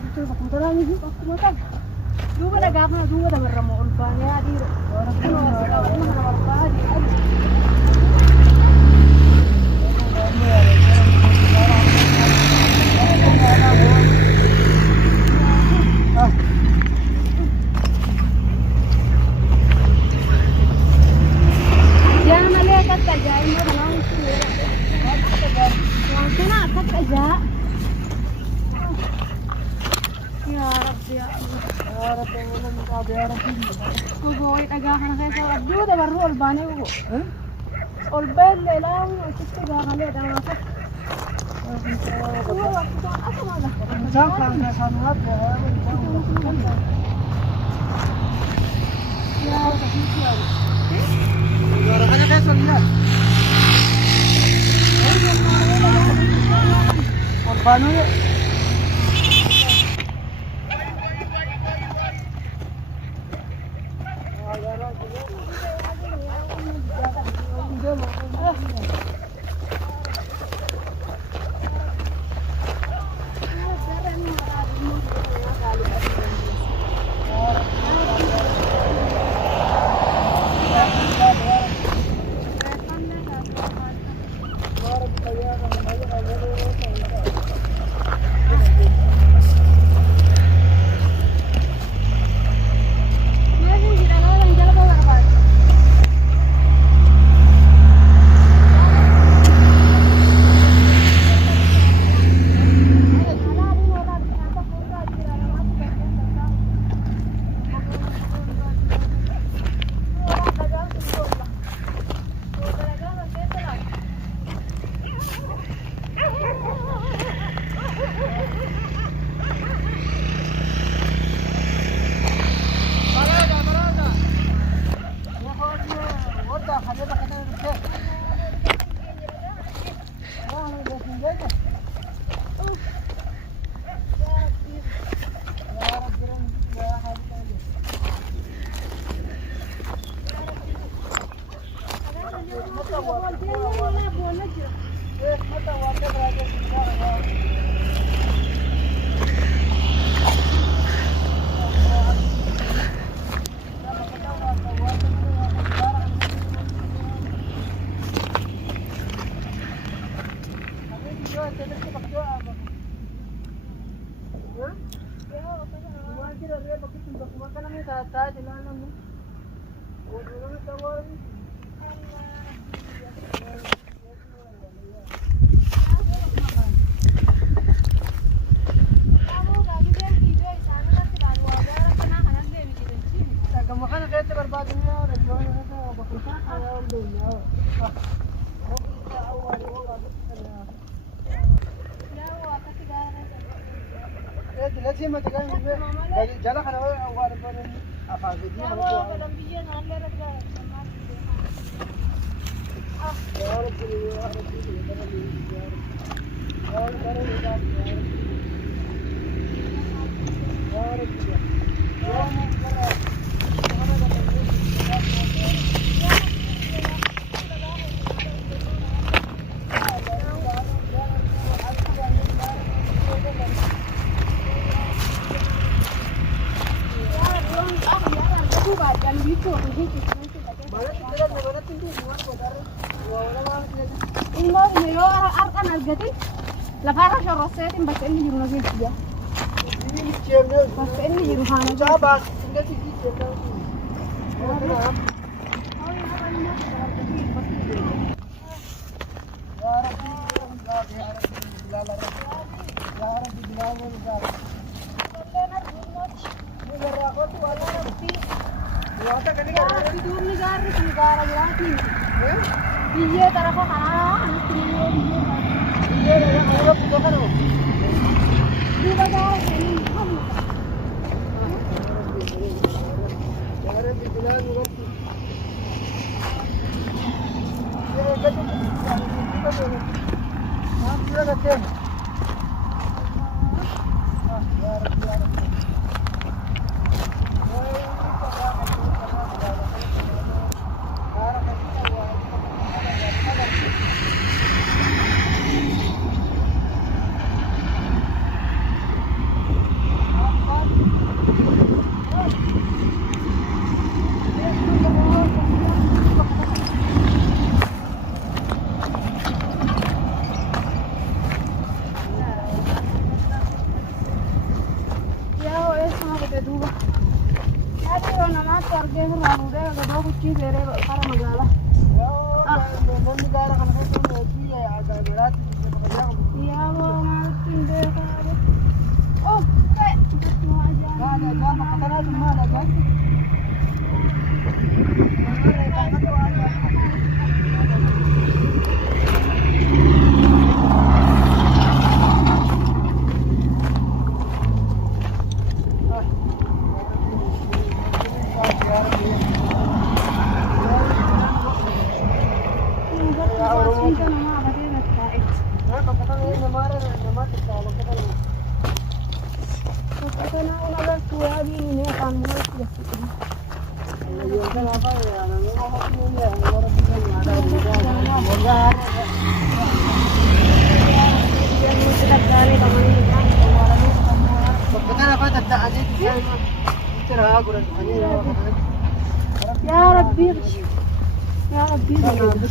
Itu aku terang ini aku makan. Dua dah gak dua dah berramu ulpan ya di orang tu mana apa di ada. Jangan lihat saja ini langsung. Langsung nak saja. Ya Rabbi ya Allah. Ya Rabbi Allah minta ya Rabbi. Ko wait agahan kay sa abdu da baru albani ko. Albal lelang kisto gahan le da masa. Wa waktu apa malah. Jangan kan sangat ya. Ya Rabbi ya. Orangnya kayak soalnya. Albani ya. لازم تقول جالك أنا أقول أفعل دي أنا يا رب يا رب La farra c'ho rossetto in base di una via. Base di una già basta, invece di Ada dua. Ada orang nama target ramu deh, ada kucing bere para magala. Mau negara kan itu lebih ya ada berat di kerja. Iya mau ngalutin deh kalau. Oh, kayak mau aja. Ada apa kata semua ada kan? Ya Rabbi, ya Rabbi, ya Rabbi.